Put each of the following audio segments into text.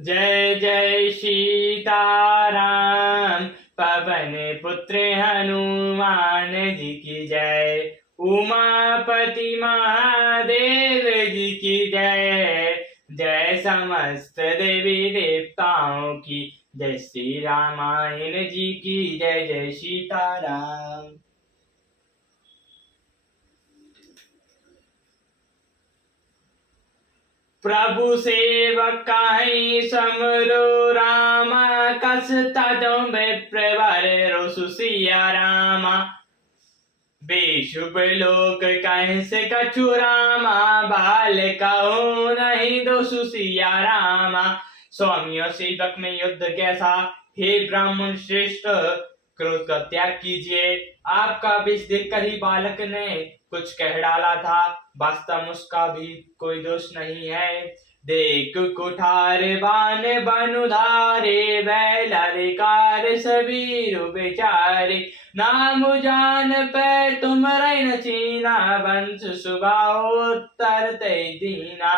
जय जय सीताराम। पवन पुत्र हनुमान जी की जय। उमापति महादेव जी की जय। जय समस्त देवी देवताओं की जय। श्री रामायण जी की जय। जय सीताराम। प्रभु सेवक काहि समरो राम। कस तजो विप्रवर रोसु सिया रामा। बेशुभ लोक कहीं से कछु रामा। बाल कहो नहीं दोसु सिया रामा। स्वामियों सेवक में युद्ध कैसा, हे ब्राह्मण श्रेष्ठ क्रोध का त्याग कीजिए। आपका विष देखकर ही बालक ने कुछ कह डाला था, वास्तव में उसका भी कोई दोष नहीं है। देख कुठार बान बनुधारे, बैलरिकार सबीर बेचारे। नाम जान पे तुम रैन चीना, वंश सुभाओ ते दीना।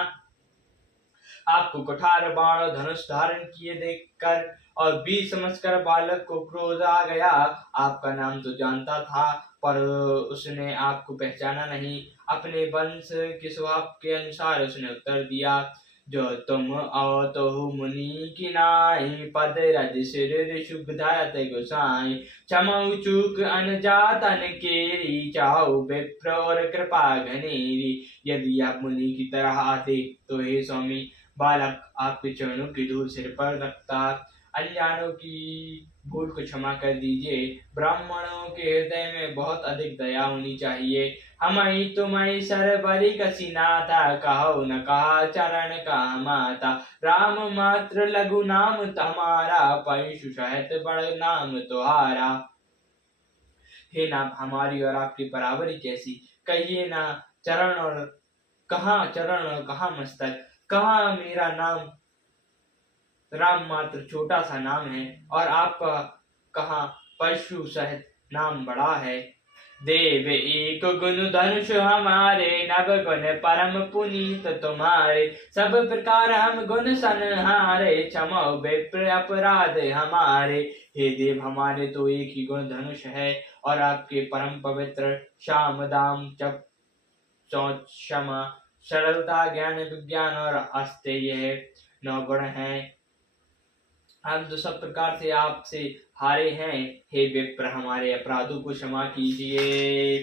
आपको कुठार बाण और धनुष धारण किए देखकर और बीज समझकर बालक को क्रोध आ गया। आपका नाम तो जानता था, पर उसने आपको पहचाना नहीं। अपने वंश के स्वभाव के अनुसार उसने उत्तर दिया, जो तुम आओ तो मुनि की नाई। पद रज सिर शुभधात गोसाई। क्षमऊ चूक अनजातन केरी, चाहु विप्र और कृपा घनेरी। यदि आप मुनि की तरह आते तो हे स्वामी, बालक आपके चरणों की धूल सिर पर रखता। अनजानों की भूल को क्षमा कर दीजिए। ब्राह्मणों के हृदय में बहुत अधिक दया होनी चाहिए। हमई तुमई सरबरी कसी नाथा, कहो न कहा चरण का माता। राम मात्र लघु नाम तुम्हारा, पशु सहित बड़ नाम तुम्हारा। हे नाम, हमारी और आपकी बराबरी कैसी, कहिए ना। चरण और कहाँ मस्तक, कहाँ मेरा नाम। राम मात्र छोटा सा नाम है और आपका कहाँ पशु सहित नाम बड़ा है। देव एक गुण धनुष हमारे, नव गुण परम पुनीत तुम्हारे। सब प्रकार हम गुण संहारे, क्षमो विप्र अपराध हमारे। हे देव, हमारे तो एक ही गुण धनुष है और आपके परम पवित्र शाम दाम जप शौच क्षमा सरलता ज्ञान विज्ञान और अस्तेय है 9 गुण हैं। हम तो सब प्रकार से आपसे हारे हैं। हे विप्र, हमारे अपराधों को क्षमा कीजिए।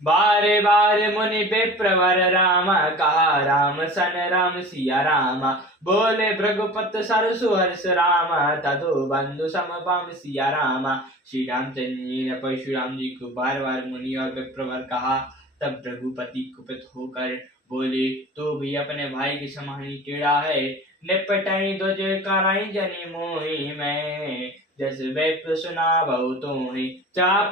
बारे बारे मुनि विप्रवर राम, कहा राम सन राम सिया रामा। बोले भृगुपत सरसु हर्ष राम, तदो बंधु समपाम सिया रामा। श्री रामचंद्र जी ने परशुराम जी को बार बार मुनि और विप्रवर कहा। तब भृगुपति कुपित होकर बोले, तो भी अपने भाई के समान ही टेढ़ा है। निपटाई ध्वज कराई जनि मोहि, मैं जस विप्र सुना बहु तोहि। चाप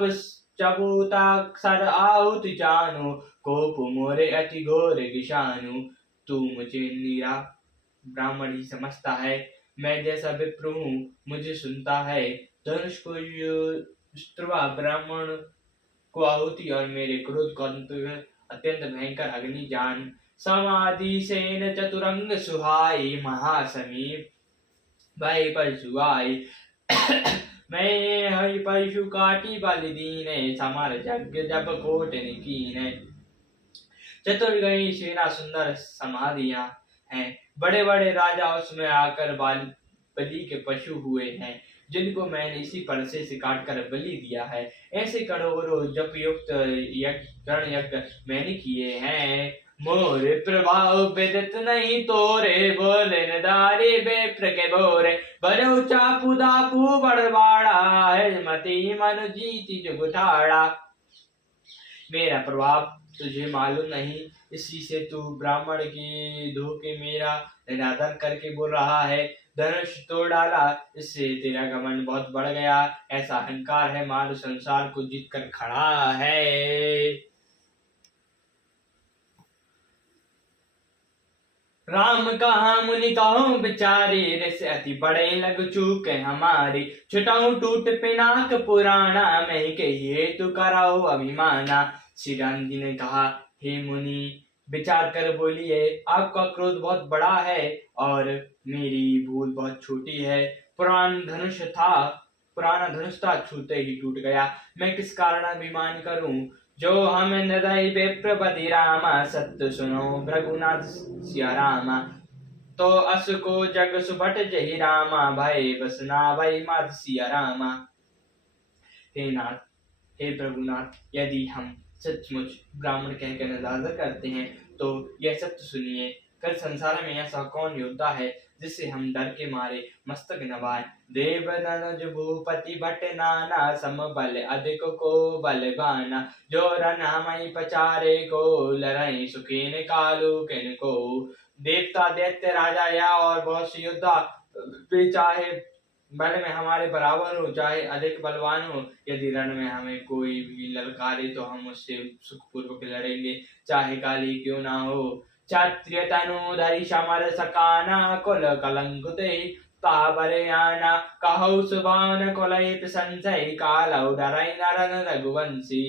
चबूता सर आहुति जानो, कोप मोरे अति घोर विषानु। तू मुझे नीरा ब्राह्मण ही समझता है, मैं जैसा विप्र हूँ मुझे सुनता है। धनुष को ब्राह्मण को आहुति और मेरे क्रोध को अत्यंत भयंकर अग्नि जान। समाधि सेन चतुरंग सुहाई, महासमीप भय परशु आई। मैं हरि परशु काटी बलि दीने, समर यज्ञ जब कोटि कीने। चतुर्गणी सेना सुंदर समाधियां हैं, बड़े बड़े राजा उसमें आकर बलि के पशु हुए हैं, जिनको मैंने इसी परसे से काटकर बलि दिया है। ऐसे करोड़ों जप युक्त यज्ञ मैंने किए हैं। मोर प्रभाव विदित नहीं तोरे, बोले नदारी बेप्र के बोरे। बरौ चापू दापू बड़वाड़ा है, मती मनु जीती जुगुठाड़ा। मेरा प्रभाव तुझे मालूम नहीं, इसी से तू ब्राह्मण के धोखे मेरा निरादर करके बोल रहा है। धनुष तोड़ डाला, इससे तेरा घमंड बहुत बढ़ गया। ऐसा अहंकार है मानो संसार को जीत कर खड़ा है। राम कहा मुनि कहो बिचारे, ऋष अति बड़े लग चूक हमारे। छुटाऊ टूट पिनाक पुराना, मैं कहिए तू कराओ अभिमाना। श्री राम जी ने कहा, हे मुनि, विचार कर बोलिए, आपका क्रोध बहुत बड़ा है और मेरी भूल बहुत छोटी है। पुराना धनुष था, छूते ही टूट गया। मैं किस कारण अभिमान करूं? जो हम हृदय विप्रपति रामा, सत्य सुनो रघुनाथ सिया रामा। तो अस को जग सुभट जहि रामा, भय बसना भय मात सिया रामा। हे नाथ, हे प्रभुनाथ, यदि हम सचमुच ब्राह्मण कहकर निरादर करते हैं तो यह सत्य सुनिए। कल संसार में ऐसा कौन योद्धा है जिससे हम डर के मारे मस्तक नवाए? देव नज भूपति भट नाना, सम बल अधिक को बलवाना। जो रन हमारी पचारे को, लड़ाई सुखीन कालू किन को। देवता दैत्य राजा या और बहुत से योद्धा वे चाहे बल में हमारे बराबर हो चाहे अधिक बलवान हो, यदि रण में हमें कोई भी ललकारे तो हम उससे सुखपूर्वक लड़ेंगे, चाहे काली क्यों ना हो। क्षत्रिय तनुधरि समर सकाना, कुल कलंकुते ताबरे आना। कहु सुबान कुलैप संशय, कालौ डरै नरन रघुवंशी।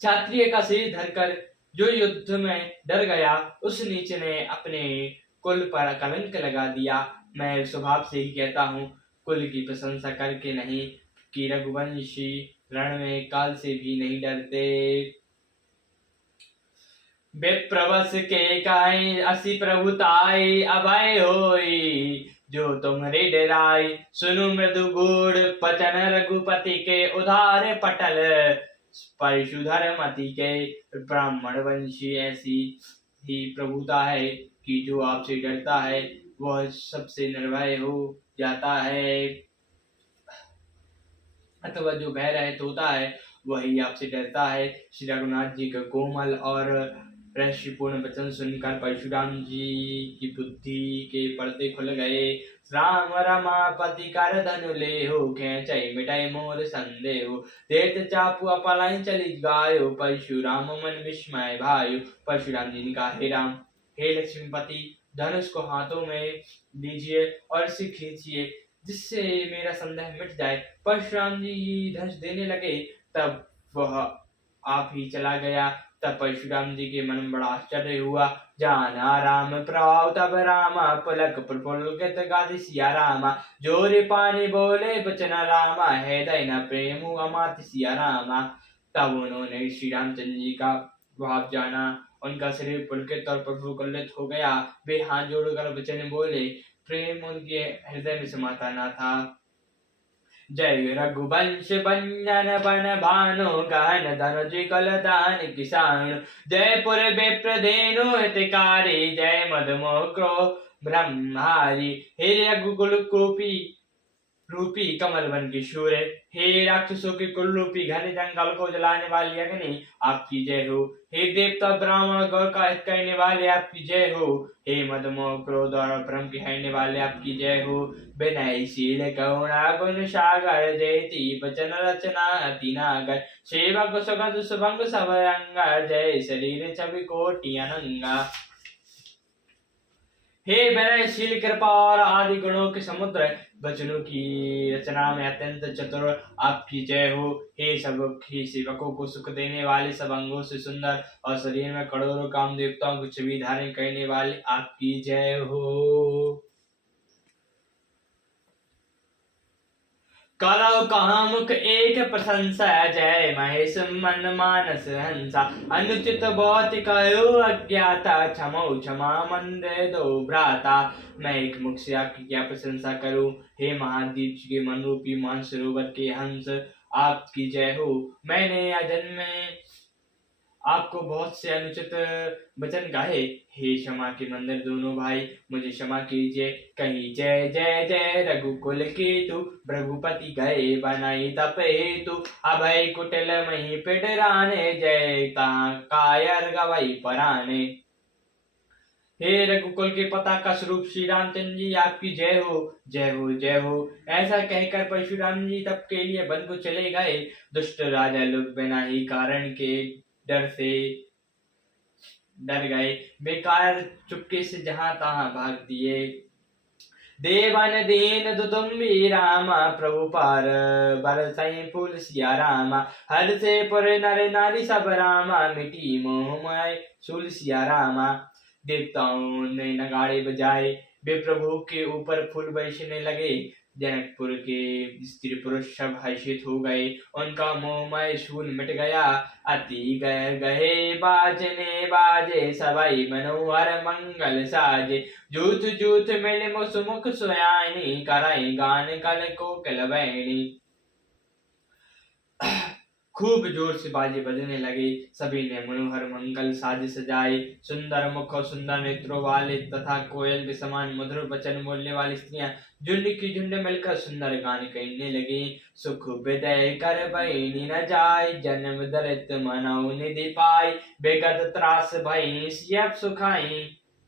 क्षत्रिय का सिर धरकर जो युद्ध में डर गया, उस नीच ने अपने कुल पर कलंक लगा दिया। मैं स्वभाव से ही कहता हूँ, कुल की प्रशंसा करके नहीं, कि रघुवंशी रण में काल से भी नहीं डरते। विप्रवस के काई असी प्रभुताई, अभय होई जो तुम्हारे डराई। सुनु मृदु गुड़ पचन, रघुपति के उधार पटल। परशुधर मति के ब्राह्मण वंशी ऐसी ही प्रभुता है कि जो आपसे डरता है वह सबसे निर्भय हो जाता है, अथवा जो भय रहित होता है वही आपसे डरता है। श्री रघुनाथ जी का कोमल और रहस्यपूर्ण वचन सुनकर परशुराम जी की बुद्धि के पर्दे खुल गए। राम रमापति कर धनु ले हो, खेचै मिटाई मोर संदेह। देत चापू अपलाई चली गायो, परशुराम मन विस्मय भायो। परशुराम जी ने कहा, हे राम, हे लक्ष्मीपति, धनुष को हाथों में लीजिए और इसे खींचिए जिससे मेरा संदेह मिट जाए। परशुराम जी धनुष देने लगे, तब वह आप ही चला गया। तब परशुराम जी के मन में बड़ा आश्चर्य हुआ। जाना राम प्रभाव तब रामा, पुलक प्रफुल्लित गादि सिया रामा। जोरे पानी बोले बचन रामा, है दैन प्रेम अमात सिया रामा। तब उन्होंने श्री रामचंद्र जी का भाव जाना, उनका शरीर पुलकित और प्रफुल्लित हो गया। वे हाथ जोड़कर वचन बोले, प्रेम उनके हृदय में समाता न था। जय रघुवंश बंजन बन भानु, गहन धनुज कल दान किसान। जयपुर विप्रधेनु हितकारी, जय मधुमोक्रो ब्रह्महारी। हे रघुकुल रूपी कमल वन की शूर, हे राक्षसों के कुल रूपी घने जंगल को जलाने वाली अग्नि, आपकी जय हो। हे देवता ब्राह्मण गौ का हित करने वाले, आपकी जय हो। हे मदमोह क्रोध और भ्रम की हरने वाले, आपकी जय हो। विनयशील करुणा गुण सागर, जयति वचन रचना अति नागर। सेवक सुगंध सुभंग सब रंगा, जय शरीर छवि कोटि अनंगा। हे विनयशील कृपा और आदि गुणों के समुद्र, वचनों की रचना में अत्यंत चतुर, आपकी जय हो। हे सबके सेवकों को सुख देने वाले, सब अंगों से सुंदर और शरीर में करोड़ों काम देवताओं को छवि धारण करने वाले, आपकी जय हो। करो कहाँ मुख एक प्रशंसा, जय महेश मन मानस हंसा। अनुचित बहुत कहो अज्ञाता, क्षमो क्षमा मंदे दो भ्राता। मैं एक मुख से आपकी क्या प्रशंसा करूं? हे महादीप के मन रूपी मान सरोवर के हंस, आपकी जय हो। मैंने अजन्म में आपको बहुत से अनुचित वचन गाहे। हे क्षमा के मंदिर दोनों भाई, मुझे क्षमा कीजिए। कहीं जय जय जय रघुकुल की तू, रघुपति गए बनाई तप हेतु। अभय कुटिल मही पिडराने, जय कायर गवई पराने। हे रघुकुल के पताका स्वरूप श्री रामचंद्र जी, आपकी जय हो, जय हो, जय हो। ऐसा कहकर परशुराम जी तब के लिए वन को चले गए। दुष्ट राजा लोग बिना ही कारण के डर से डर गए, बेकार चुपके से जहां तहां भाग दिए। देवन दीन दुदुम्बी रामा, प्रभु पार बरसाई फूल सिया रामा। हर से पुर नर नारी सब रामा, मिटी मोहमय शूल सिया रामा। देवताओं ने नगाड़े बजाए, वे प्रभु के ऊपर फूल बरसने लगे। जनकपुर के स्त्री पुरुष सब हर्षित हो गए, उनका मोहमय शूल मिट गया। अति गए गए बाजने बाजे, सबाई मनोहर मंगल साजे। जूथ जूथ मिल मुसमुख सुयानी, कराई गान कल को कलबैनी। खूब जोर से बाजे बजने लगे, सभी ने मनोहर मंगल साज सजाए। सुंदर मुख और सुंदर नेत्रों वाले तथा कोयल के समान मधुर वचन बोलने वाली स्त्रियां झुंड की झुंड मिलकर सुंदर गान कहने लगी। सुख विदय कर बहिनी न जाय, जन्म दरित मनौ निधि पाय। बेगत त्रास भई सियप सुखाई,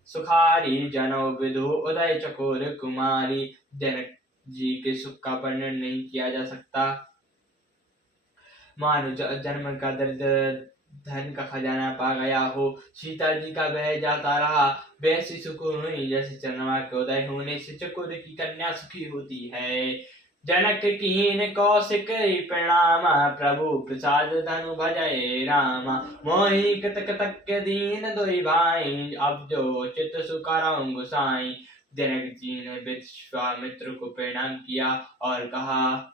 सुखारी जनौ विदु उदय चकोर कुमारी। जनक जी के सुख का वर्णन नहीं किया जा सकता। मानो जन्म का दरिद्र धन का खजाना पा गया हो। सीता जी का बह जाता रहा, वैसी सुकून हुई जैसे चंद्रमा के उदय होने से चकोर की कन्या सुखी होती है। जनक कीन कौशिक प्रणाम, प्रभु प्रसाद धनु भजय रामा। मोहि कृतक दीन दोई भाई, अब जो चित सुकरऊं गुसाई। जनक जी ने विश्वामित्र को प्रणाम किया और कहा,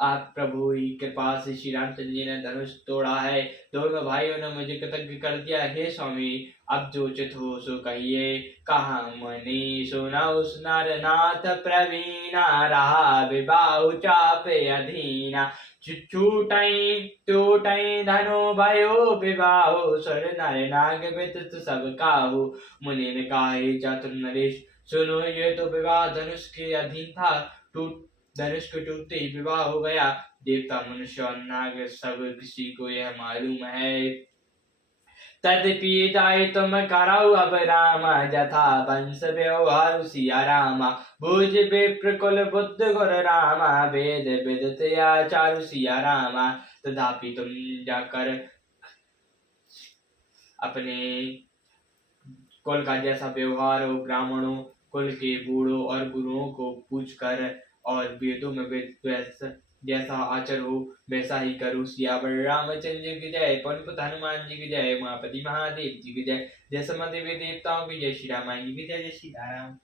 आप प्रभु की कृपा से श्री रामचंद्र जी ने धनुष तोड़ा है, दोनों भाइयों ने मुझे कृतज्ञ कर दिया। हे स्वामी, अब जो उचित हो सो कहिए। कहा मनी सुनौ नर नाथ प्रवीणा, रहा विबाहु चापे अधीना। छूटई टूटई धनु भयो विबाहु, सुर नर नाग विदित सब काहू। मुनि ने कहा, हे चातुर नरेश, सुनो ये तो विवाह धनुष के अधीन था, धनुष के टूटते ही विवाह हो गया। देवता मनुष्य और नाग सब किसी को यह मालूम है। तदपि जाय तुम करौ अब रामा, जथा वंश व्यवहार सिया रामा। भुज विप्र कुल बुद्ध गुर रामा, वेद विदित आचारु सिया रामा। तथापि तुम जाकर अपने कुल का जैसा व्यवहार हो, ब्राह्मणों कुल के बूढ़ों और गुरुओं को पूछकर और वेदों में जैसा आचर हो वैसा ही करो। सियावर रामचंद्र जी की जय, पवन पुत्र हनुमान जी की जय, उमापति महादेव जी की जय, जय समस्त देवी देवताओं की जय, श्री रामायण जी की जय, जय श्री राम।